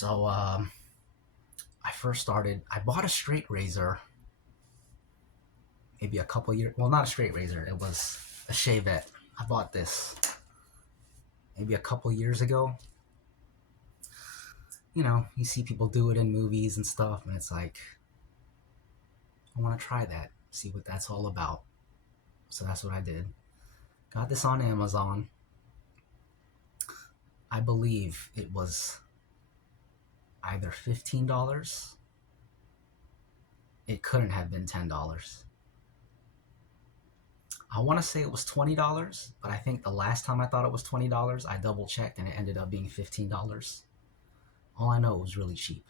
So I first started. I bought a straight razor maybe a couple years. Well, not a straight razor. It was a Shavette. I bought this maybe a couple years ago. You know, you see people do it in movies and stuff, and it's like, I want to try that, see what that's all about. So that's what I did. Got this on Amazon. I believe it was either $15. It couldn't have been $10. I want to say it was $20, but I think the last time I thought it was $20, I double checked and it ended up being $15. All I know, it was really cheap.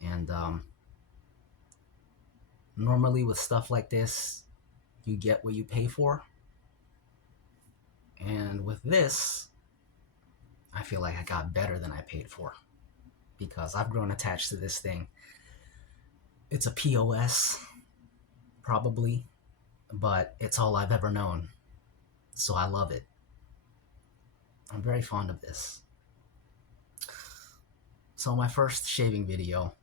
And normally with stuff like this, you get what you pay for. And with this, I feel like I got better than I paid for because I've grown attached to this thing. It's a POS, probably, but it's all I've ever known. So I love it. I'm very fond of this. So my first shaving video,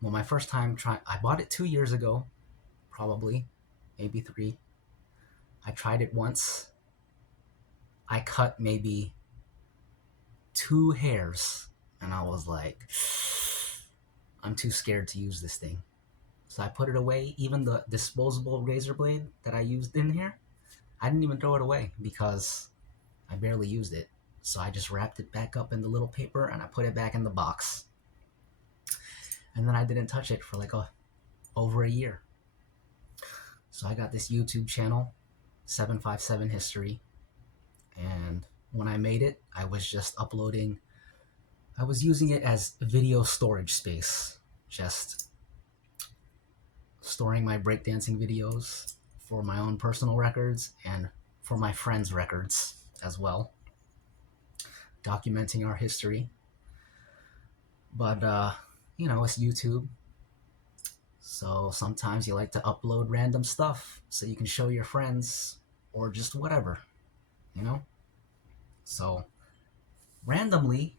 well, my first time trying, I bought it 2 years ago, probably, maybe 3. I tried it once. I cut maybe 2 hairs, and I was like, I'm too scared to use this thing. So I put it away. Even the disposable razor blade that I used in here, I didn't even throw it away because I barely used it. So I just wrapped it back up in the little paper and I put it back in the box. And then I didn't touch it for like over a year. So I got this YouTube channel, 757 History. And when I made it, I was just uploading, I was using it as video storage space. Just storing my breakdancing videos for my own personal records and for my friends' records as well. Documenting our history. But, you know, it's YouTube. So sometimes you like to upload random stuff so you can show your friends or just whatever, you know? So randomly,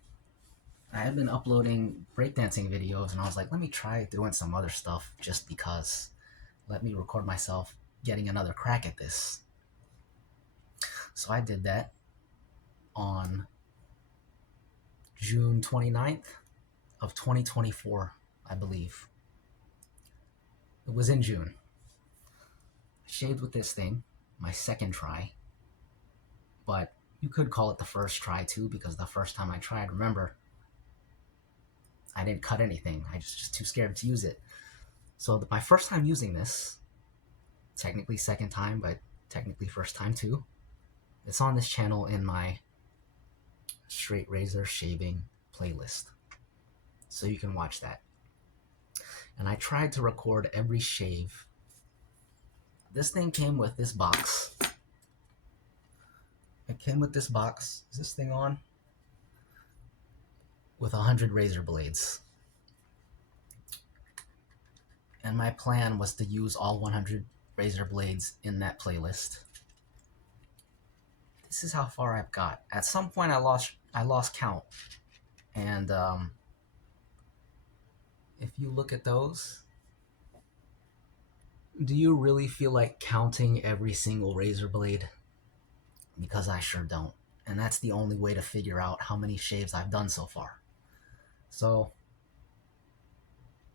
I had been uploading breakdancing videos and I was like, let me try doing some other stuff just because. Let me record myself getting another crack at this. So I did that on June 29th of 2024, I believe. It was in June. I shaved with this thing, my second try, but you could call it the first try too, because the first time I tried, remember, I didn't cut anything. I was just too scared to use it. So my first time using this, technically second time, but technically first time too, it's on this channel in my straight razor shaving playlist. So you can watch that. And I tried to record every shave. This thing came with this box. It came with this box. Is this thing on? With 100 razor blades. And my plan was to use all 100 razor blades in that playlist. This is how far I've got. At some point I lost count. And if you look at those, do you really feel like counting every single razor blade? Because I sure don't. And that's the only way to figure out how many shaves I've done so far. So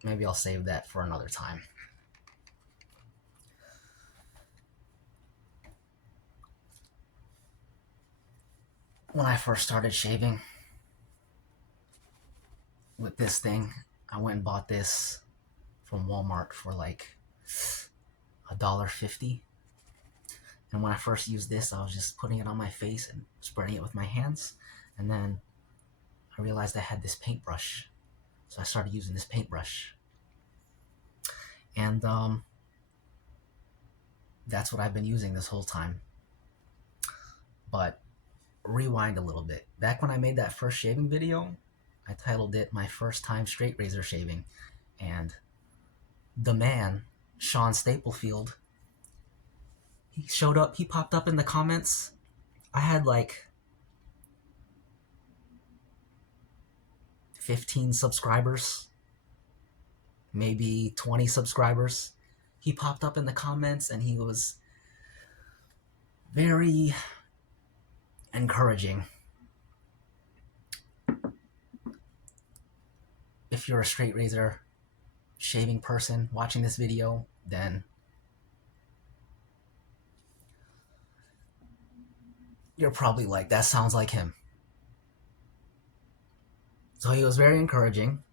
maybe I'll save that for another time. When I first started shaving with this thing, I went and bought this from Walmart for like $1.50. And when I first used this, I was just putting it on my face and spreading it with my hands. And then I realized I had this paintbrush. So I started using this paintbrush. And that's what I've been using this whole time. But rewind a little bit. Back when I made that first shaving video, I titled it My First Time Straight Razor Shaving. And the man, Sean Staplefield, he showed up, he popped up in the comments. I had like 15 subscribers, maybe 20 subscribers. He popped up in the comments and he was very encouraging. If you're a straight razor shaving person watching this video, then you're probably like, that sounds like him. So he was very encouraging,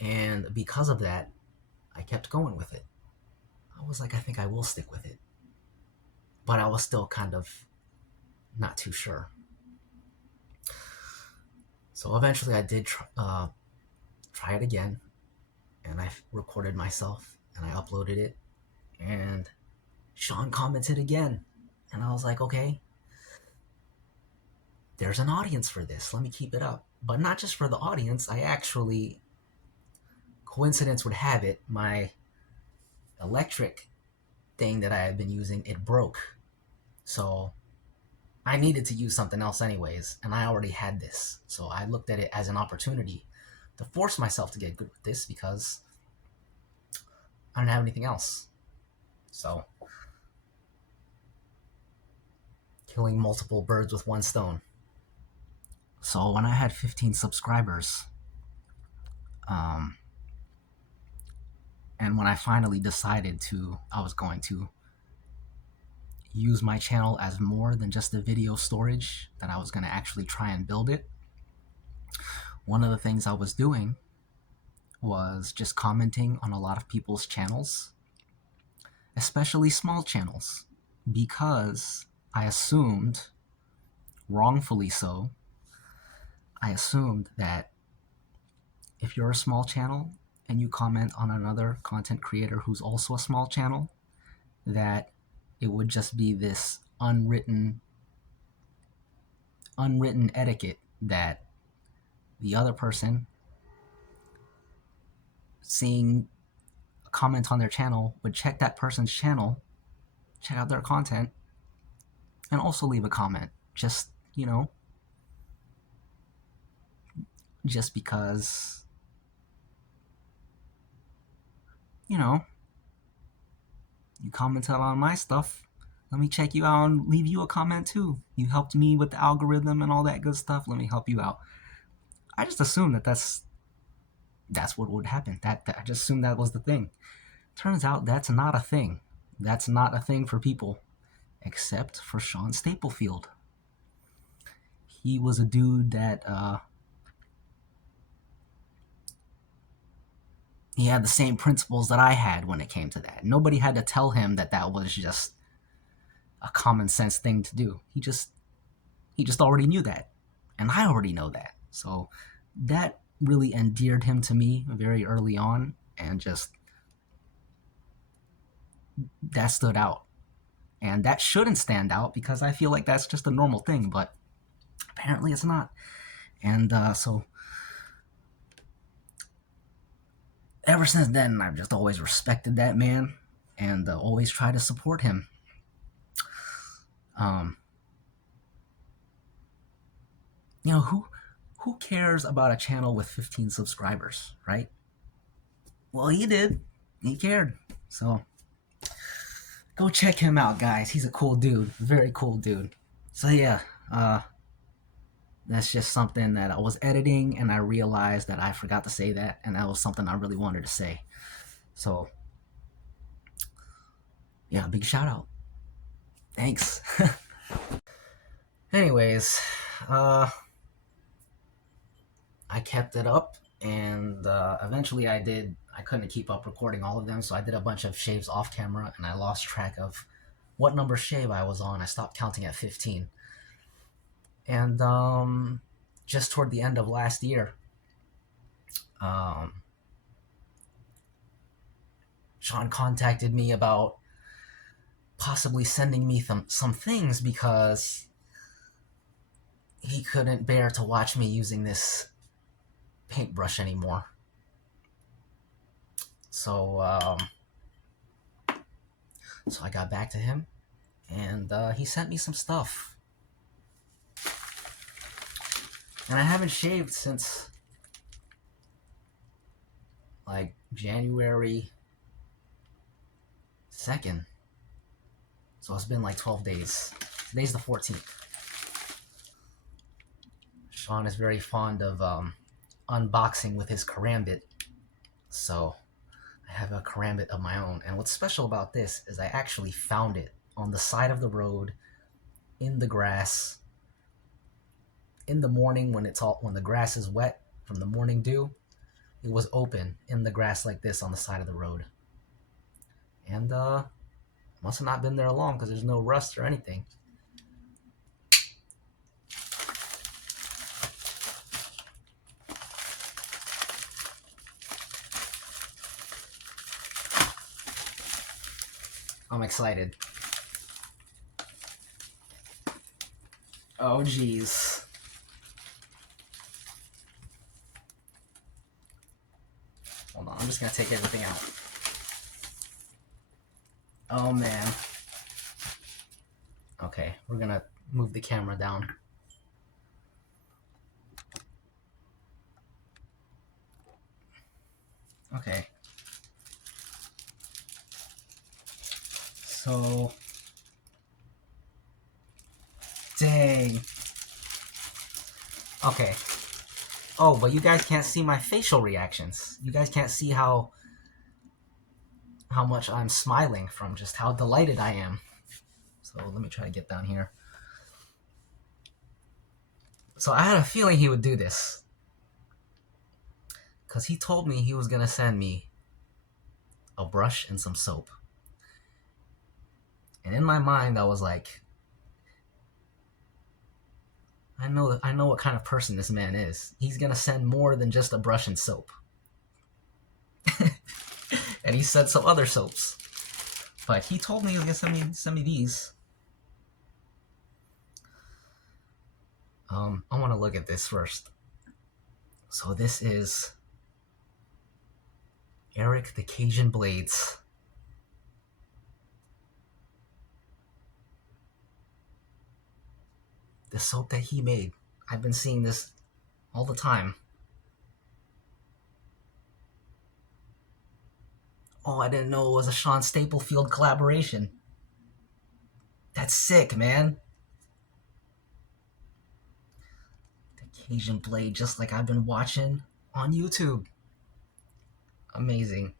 and because of that, I kept going with it. I was like, I think I will stick with it. But I was still kind of not too sure. So eventually I did try it again, and I recorded myself and I uploaded it, and Sean commented again, and I was like, okay, there's an audience for this. Let me keep it up. But not just for the audience. I actually, coincidence would have it, my electric thing that I had been using, it broke. So I needed to use something else anyways, and I already had this. So I looked at it as an opportunity to force myself to get good with this because I didn't have anything else. So killing multiple birds with one stone. So when I had 15 subscribers, and when I finally decided I was going to use my channel as more than just a video storage, that I was going to actually try and build it, one of the things I was doing was just commenting on a lot of people's channels, especially small channels, because I assumed, wrongfully so, I assumed that if you're a small channel and you comment on another content creator who's also a small channel, that it would just be this unwritten etiquette that the other person seeing a comment on their channel would check that person's channel, check out their content, and also leave a comment. Just, just because, you commented on my stuff, let me check you out and leave you a comment too. You helped me with the algorithm and all that good stuff. Let me help you out. I just assumed that's what would happen. I just assumed that was the thing. Turns out that's not a thing. That's not a thing for people, except for Sean Staplefield. He was a dude that he had the same principles that I had when it came to that. Nobody had to tell him that was just a common sense thing to do. He just already knew that, and I already know that. So that really endeared him to me very early on, and just that stood out. And that shouldn't stand out because I feel like that's just a normal thing, but apparently it's not. And so ever since then, I've just always respected that man and always try to support him. Who cares about a channel with 15 subscribers, right? Well, he did. He cared. So go check him out, guys. He's a cool dude. Very cool dude. So yeah, that's just something that I was editing and I realized that I forgot to say that, and that was something I really wanted to say. So yeah, big shout out. Thanks. Anyways, I kept it up, and eventually I couldn't keep up recording all of them, so I did a bunch of shaves off camera, and I lost track of what number shave I was on. I stopped counting at 15. And just toward the end of last year, Sean contacted me about possibly sending me some things because he couldn't bear to watch me using this paintbrush anymore. So I got back to him, and he sent me some stuff. And I haven't shaved since like January 2nd. So it's been like 12 days. Today's the 14th. Sean is very fond of unboxing with his karambit. So I have a karambit of my own. And what's special about this is I actually found it on the side of the road in the grass in the morning when the grass is wet from the morning dew. It was open in the grass like this on the side of the road. And must have not been there long because there's no rust or anything. I'm excited. Oh, geez. Hold on, I'm just gonna take everything out. Oh, man. Okay, we're gonna move the camera down. Okay. So, dang. Okay. Oh, but you guys can't see my facial reactions. You guys can't see how much I'm smiling from just how delighted I am. So let me try to get down here. So I had a feeling he would do this. Because he told me he was going to send me a brush and some soap. And in my mind, I was like, I know what kind of person this man is. He's going to send more than just a brush and soap. And he said some other soaps. But he told me he was going to send me these. I want to look at this first. So this is Eric the Cajun Blades. The soap that he made. I've been seeing this all the time. Oh, I didn't know it was a Sean Staplefield collaboration. That's sick, man. The Cajun Blade, just like I've been watching on YouTube. Amazing.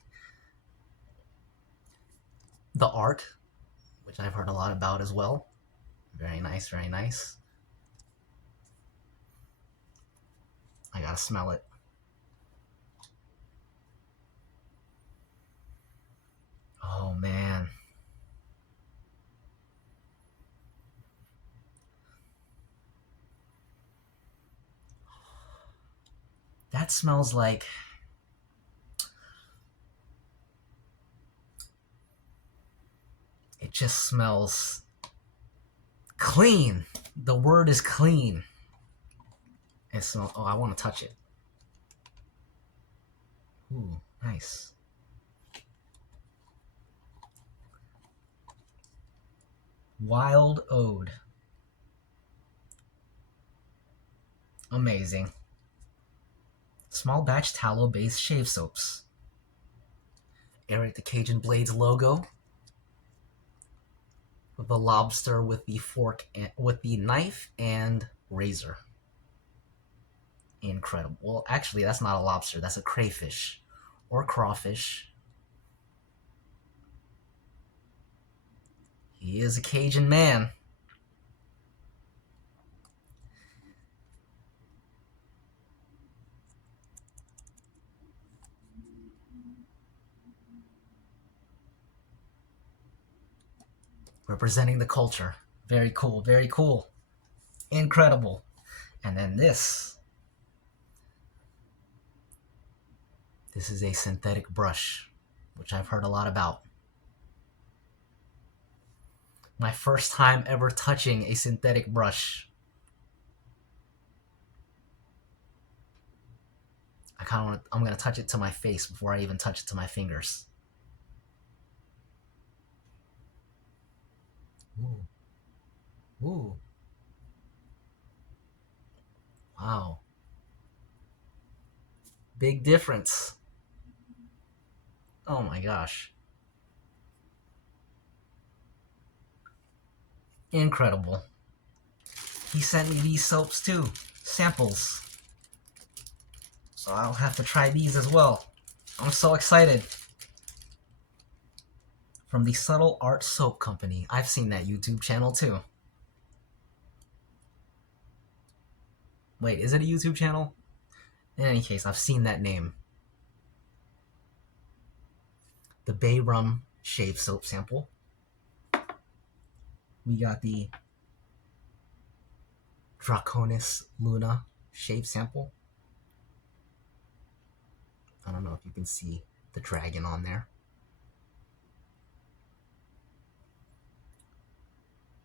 The art, which I've heard a lot about as well. Very nice, very nice. I gotta smell it. Oh, man. That smells like... It just smells clean. The word is clean. It smells... Oh, I want to touch it. Ooh, nice. Wild Ode. Amazing. Small batch tallow-based shave soaps. Eric the Cajun Blades logo. The lobster with the fork and with the knife and razor. Incredible. Well, actually, that's not a lobster. That's a crayfish or crawfish. He is a Cajun man. Representing the culture. Very cool, very cool. Incredible. And then this. This is a synthetic brush, which I've heard a lot about. My first time ever touching a synthetic brush. I'm gonna touch it to my face before I even touch it to my fingers. Ooh. Ooh. Wow. Big difference. Oh my gosh. Incredible. He sent me these soaps too. Samples. So I'll have to try these as well. I'm so excited. From the Subtle Art Soap Company. I've seen that YouTube channel too. Wait, is it a YouTube channel? In any case, I've seen that name. The Bay Rum Shave Soap sample. We got the Draconis Luna Shave sample. I don't know if you can see the dragon on there.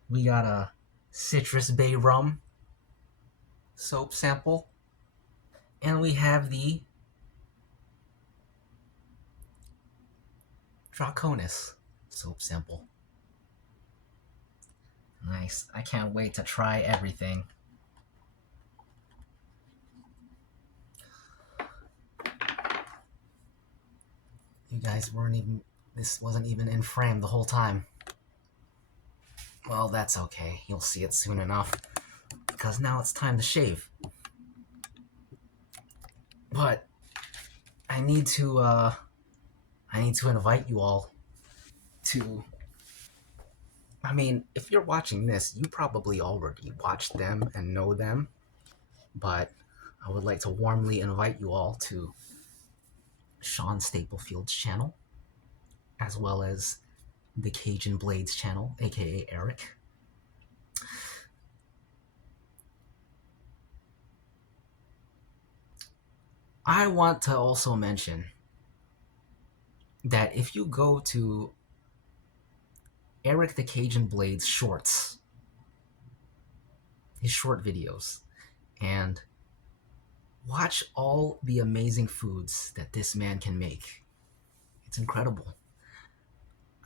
We got a Citrus Bay Rum soap sample. And we have the Draconis soap sample. Nice. I can't wait to try everything. You guys weren't even, this wasn't even in frame the whole time. Well, that's okay. You'll see it soon enough. Because now it's time to shave. But I need to invite you all to, I mean, if you're watching this, you probably already watched them and know them. But I would like to warmly invite you all to Sean Staplefield's channel, as well as the Cajun Blades channel, aka Eric. I want to also mention that if you go to Eric the Cajun Blades shorts, his short videos, and watch all the amazing foods that this man can make. It's incredible.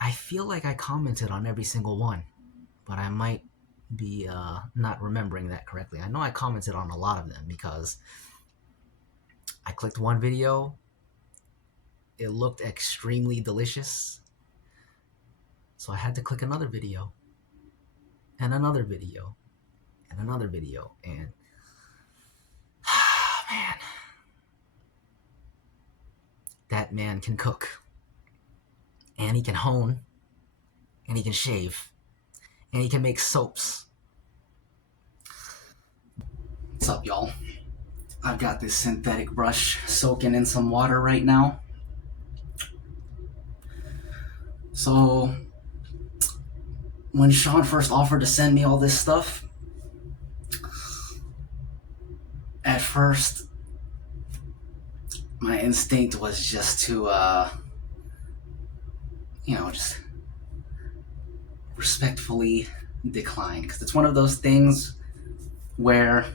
I feel like I commented on every single one, but I might be not remembering that correctly. I know I commented on a lot of them because I clicked one video, it looked extremely delicious, so I had to click another video, and another video, and another video, and man, that man can cook, and he can hone, and he can shave, and he can make soaps. What's up, y'all? I've got this synthetic brush soaking in some water right now. So when Sean first offered to send me all this stuff, at first my instinct was just to just respectfully decline, because it's one of those things where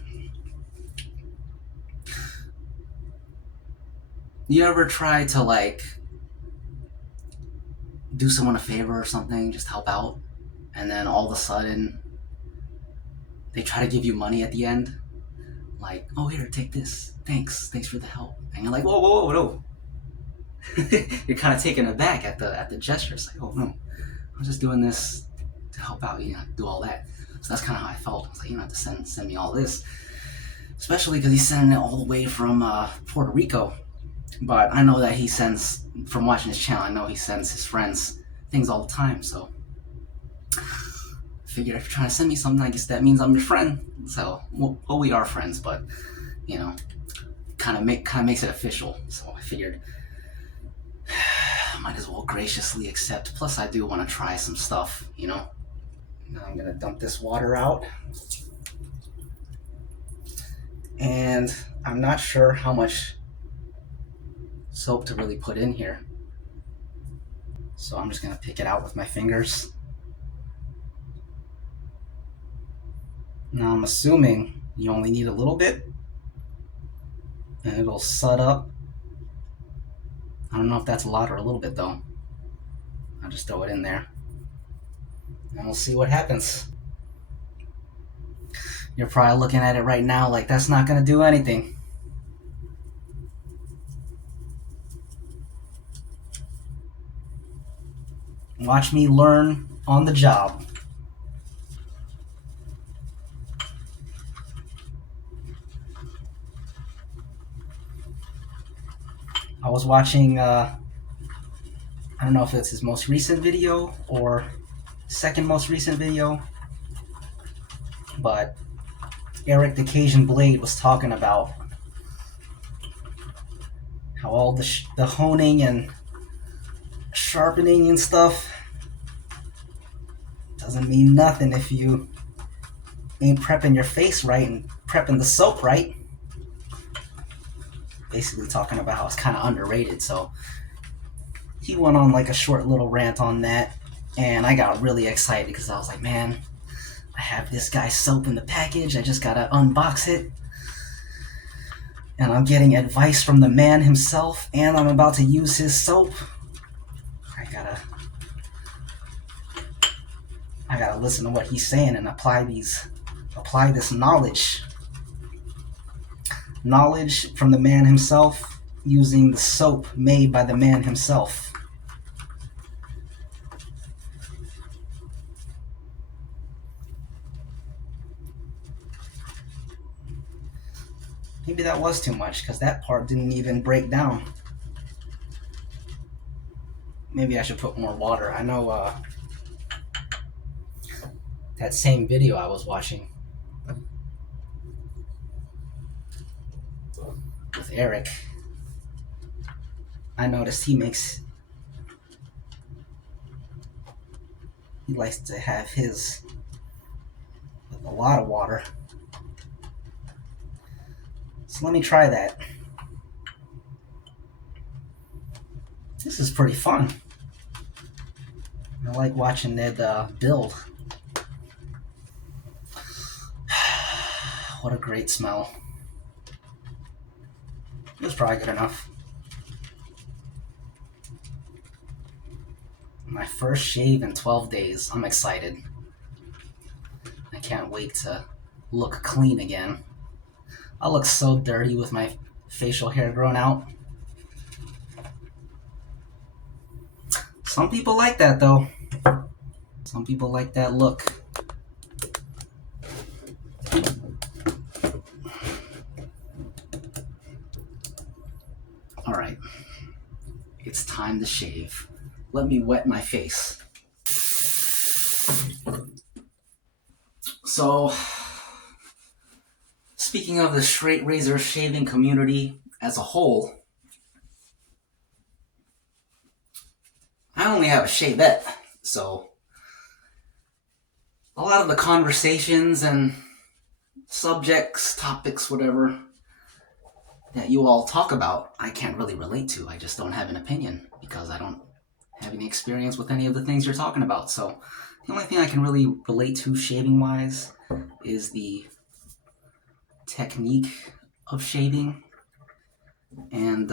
you ever try to like do someone a favor or something, just help out, and then all of a sudden they try to give you money at the end, like, oh, here, take this, thanks for the help, and you're like, whoa. You're kind of taken aback at the gesture. It's like, oh no, I'm just doing this to help out, do all that. So that's kind of how I felt. I was like, you don't have to send me all this, especially because he's sending it all the way from Puerto Rico. But I know that he sends, from watching his channel, I know he sends his friends things all the time. So I figured if you're trying to send me something, I guess that means I'm your friend. So, well, we are friends, but kind of makes it official. So I figured I might as well graciously accept. Plus, I do want to try some stuff, Now I'm gonna dump this water out, and I'm not sure how much soap to really put in here, so I'm just gonna pick it out with my fingers. Now I'm assuming you only need a little bit, and it'll sud up. I don't know if that's a lot or a little bit though. I'll just throw it in there, and we'll see what happens. You're probably looking at it right now like, that's not gonna do anything. Watch me learn on the job. I was watching, I don't know if it's his most recent video or second most recent video, but Eric the Cajun Blade was talking about how all the honing and sharpening and stuff doesn't mean nothing if you ain't prepping your face right and prepping the soap right. Basically talking about how it's kind of underrated. So he went on like a short little rant on that, and I got really excited because I was like, man, I have this guy's soap in the package. I just gotta unbox it. And I'm getting advice from the man himself, and I'm about to use his soap. I gotta listen to what he's saying and apply this knowledge from the man himself using the soap made by the man himself. Maybe that was too much because that part didn't even break down. Maybe I should put more water. I know that same video I was watching with Eric, I noticed he likes to have his with a lot of water. So let me try that. This is pretty fun. I like watching Ned build. What a great smell. It was probably good enough. My first shave in 12 days. I'm excited. I can't wait to look clean again. I look so dirty with my facial hair grown out. Some people like that though. Some people like that look. All right, it's time to shave. Let me wet my face. So, speaking of the straight razor shaving community as a whole, I only have a shavette, so a lot of the conversations and subjects, topics, whatever, that you all talk about, I can't really relate to. I just don't have an opinion because I don't have any experience with any of the things you're talking about. So the only thing I can really relate to shaving wise is the technique of shaving. And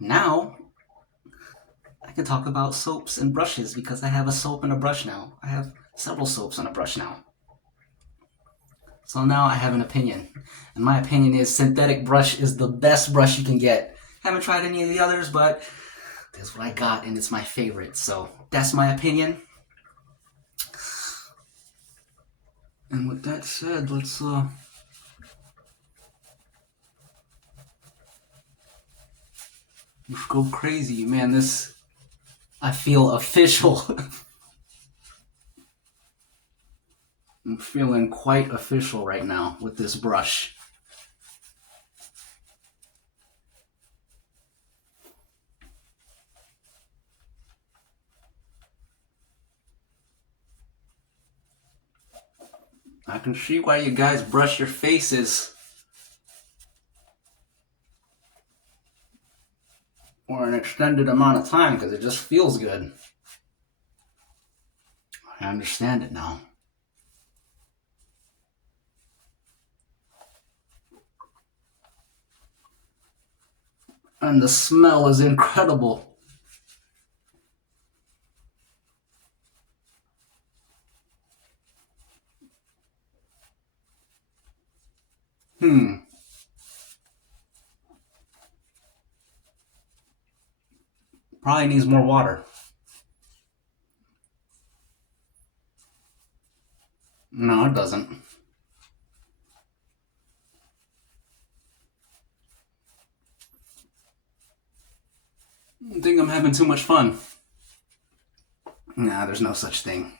now I can talk about soaps and brushes because I have a soap and a brush now. I have several soaps and a brush now. So now I have an opinion. And my opinion is synthetic brush is the best brush you can get. Haven't tried any of the others, but that's what I got and it's my favorite. So that's my opinion. And with that said, let's go crazy. Man, I feel official. I'm feeling quite official right now with this brush. I can see why you guys brush your faces for an extended amount of time because it just feels good. I understand it now. And the smell is incredible. Probably needs more water. No, it doesn't. I think I'm having too much fun. Nah, there's no such thing.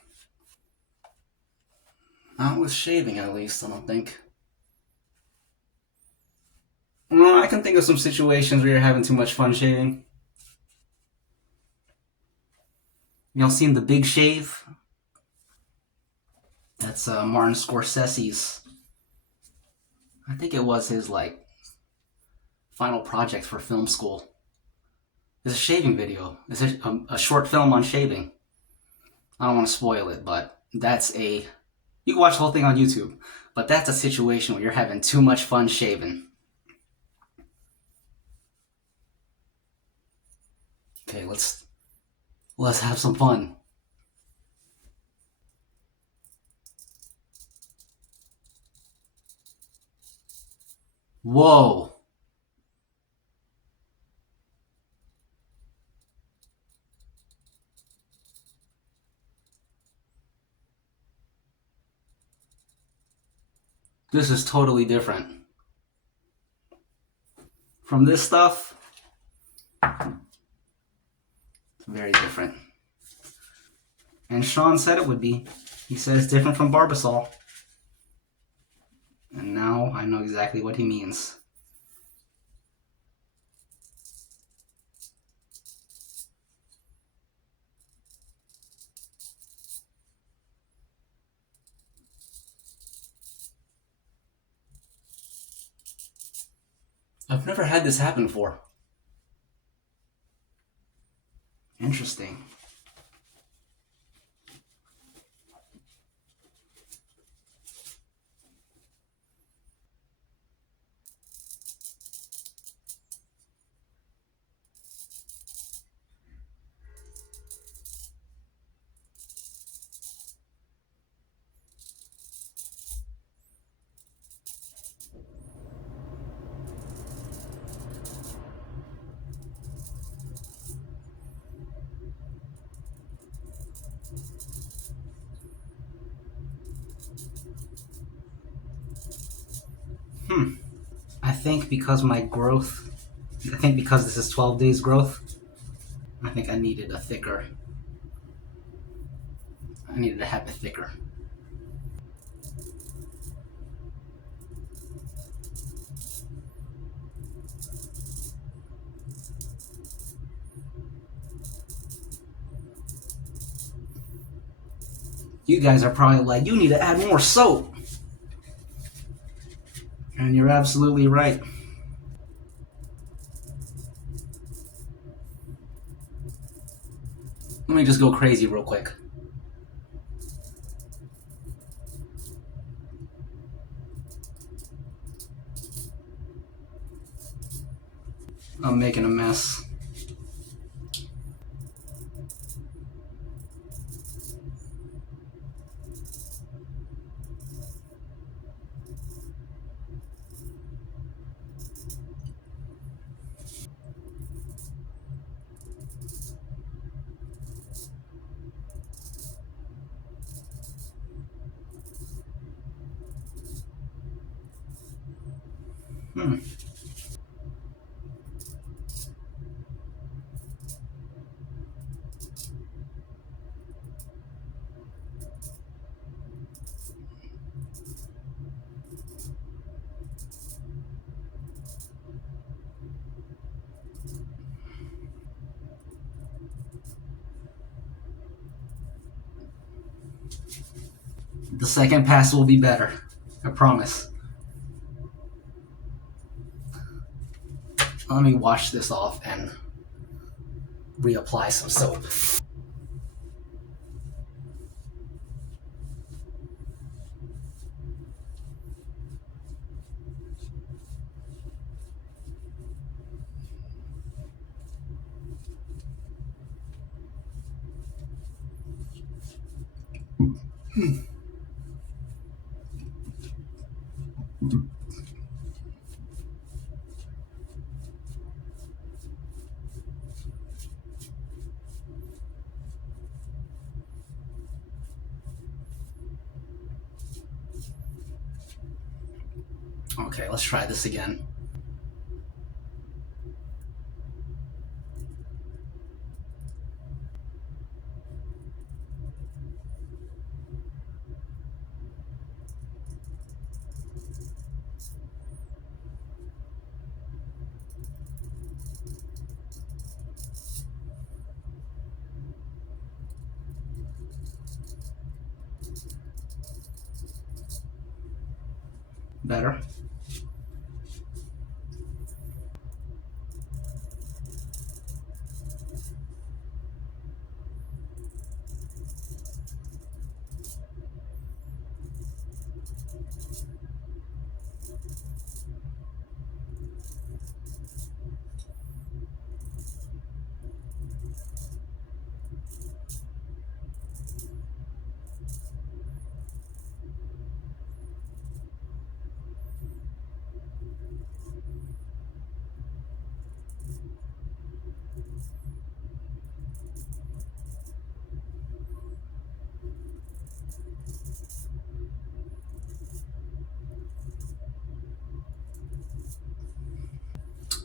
Not with shaving, at least, I don't think. Well, I can think of some situations where you're having too much fun shaving. Y'all seen The Big Shave? That's Martin Scorsese's. I think it was his like final project for film school. It's a shaving video. It's a short film on shaving. I don't want to spoil it, but that's a. You can watch the whole thing on YouTube, but that's a situation where you're having too much fun shaving. Okay, let's have some fun. Whoa. This is totally different. From this stuff, it's very different. And Sean said it would be. He said it's different from Barbasol. And now I know exactly what he means. I've never had this happen before. Interesting. I think because this is 12 days growth, I think I needed to have it thicker. You guys are probably like, you need to add more soap. And you're absolutely right. Let me just go crazy real quick. I'm making a mess. The second pass will be better. I promise. Let me wash this off and reapply some soap. Okay, let's try this again. Better.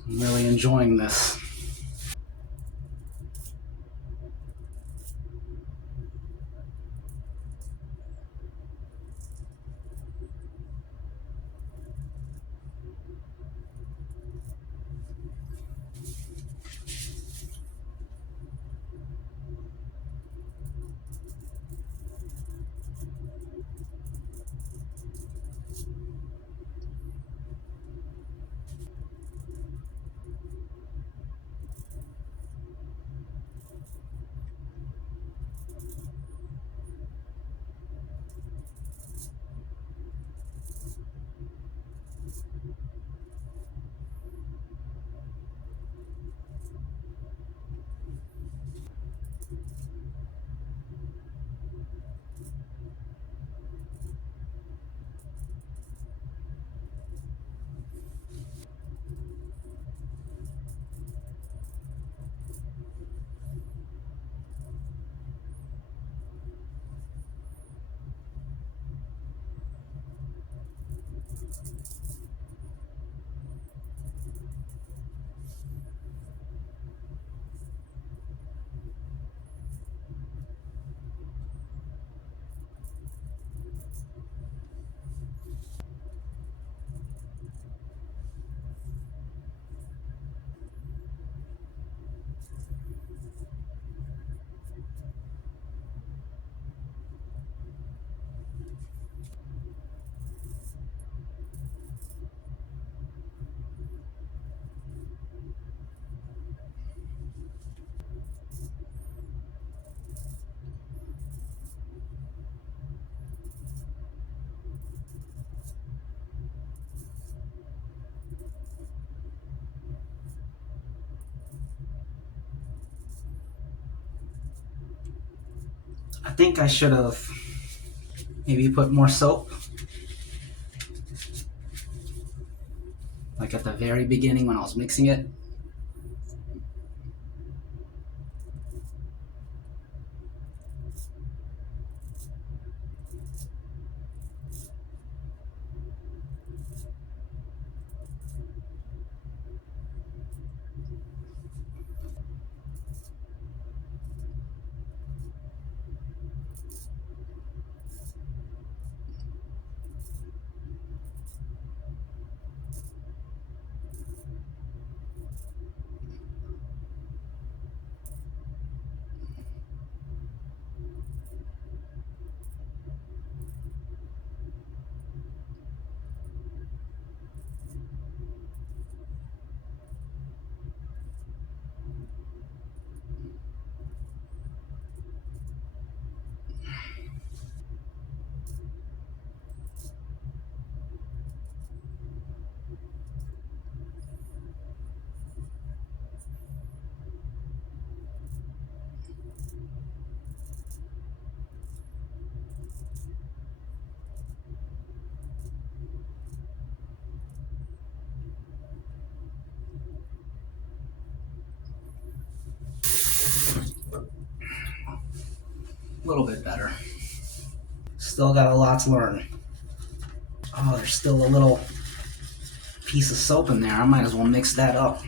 I'm really enjoying this. I think I should have maybe put more soap, like at the very beginning when I was mixing it. A little bit better. Still got a lot to learn. Oh, there's still a little piece of soap in there. I might as well mix that up.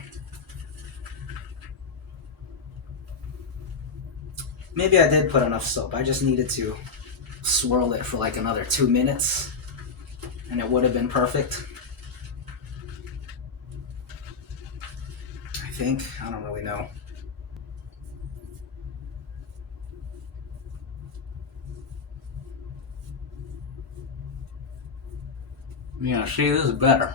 Maybe I did put enough soap. I just needed to swirl it for like another 2 minutes and it would have been perfect. I think. I don't really know. Yeah, see, this is better.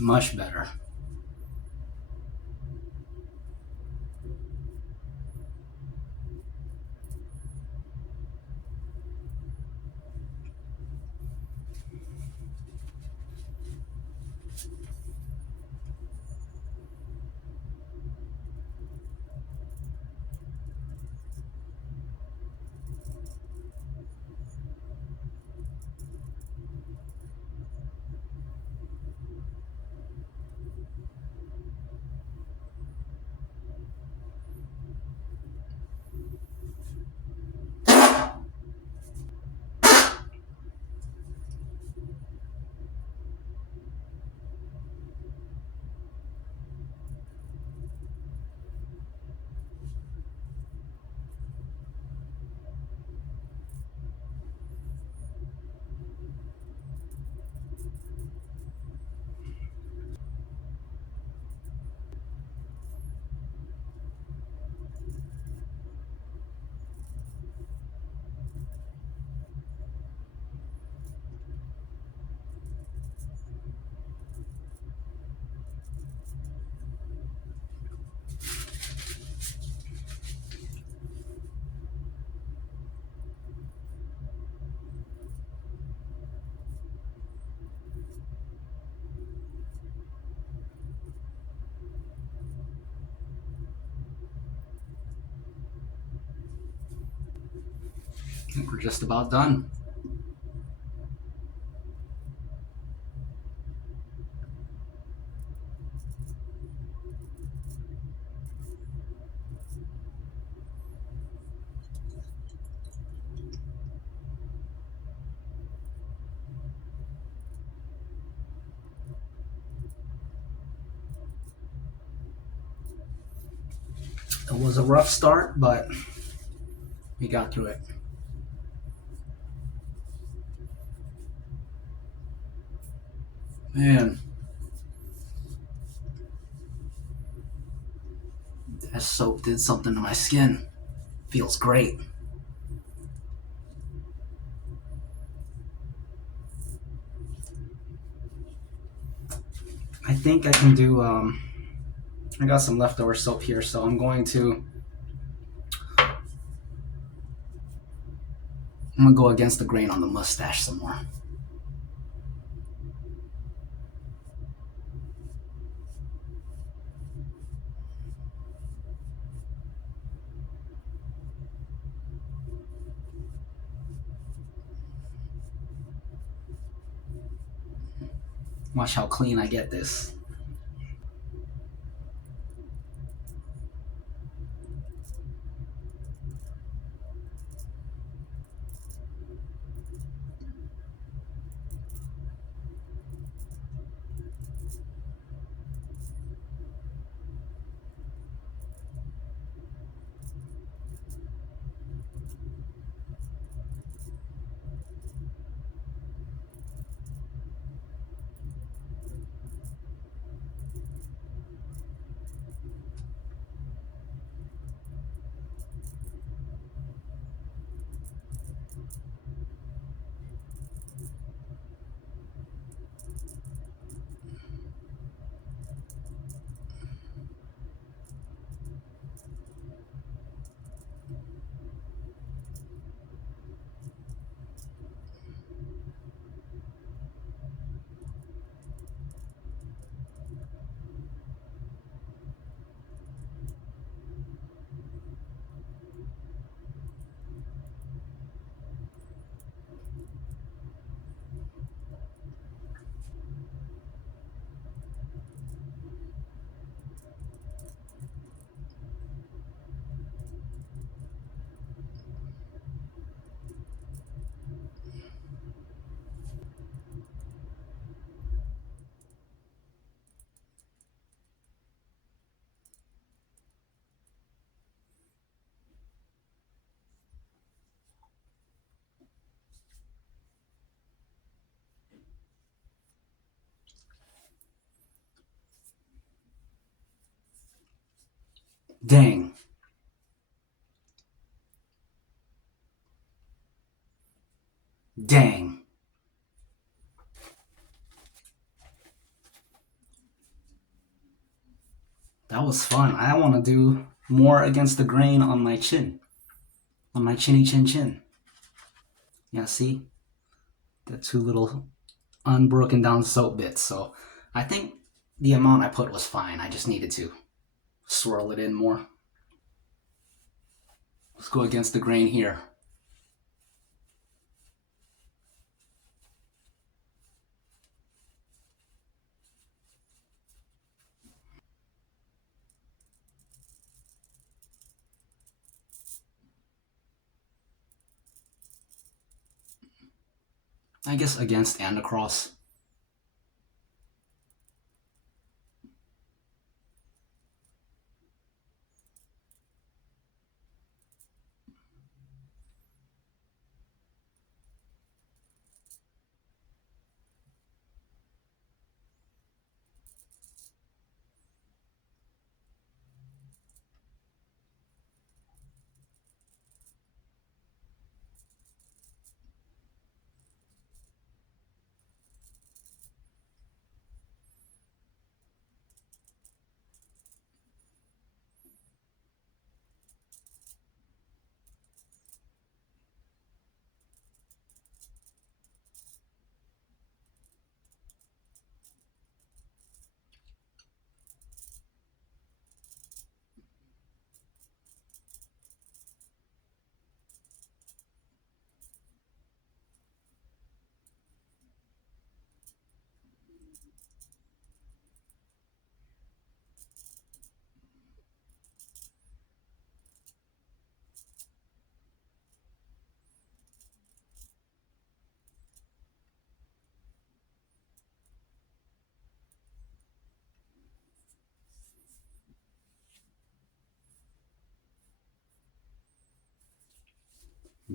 Much better. think we're just about done. It was a rough start, but we got through it. Man, that soap did something to my skin. Feels great. I think I can do. I got some leftover soap here, so I'm gonna go against the grain on the mustache some more. Watch how clean I get this. Dang. Dang. That was fun. I want to do more against the grain on my chin. On my chinny chin chin. Yeah, see? The two little unbroken down soap bits. So I think the amount I put was fine. I just needed to swirl it in more. Let's go against the grain here. I guess against and across.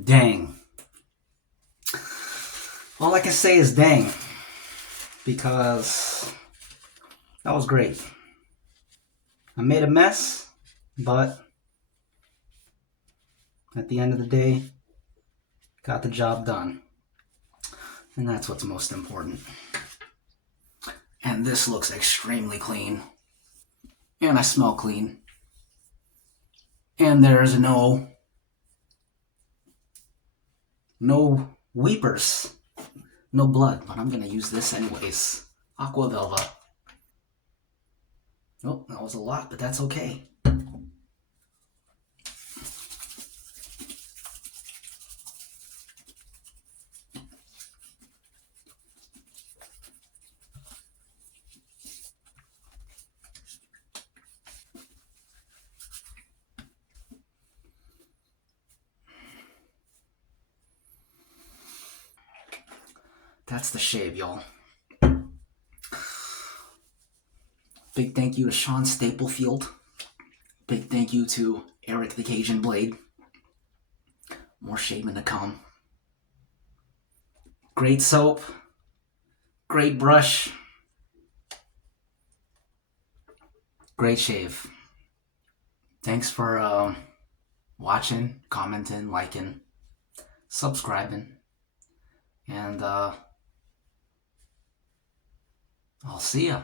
Dang. All I can say is dang, because that was great. I made a mess, but at the end of the day, got the job done. And that's what's most important. And this looks extremely clean. And I smell clean. And there's no weepers. No blood, but I'm gonna use this anyways. Aqua Velva. Oh, that was a lot, but that's okay. That's the shave, y'all. Big thank you to Sean Staplefield. Big thank you to Eric the Cajun Blade. More shaving to come. Great soap. Great brush. Great shave. Thanks for watching, commenting, liking, subscribing. And I'll see ya.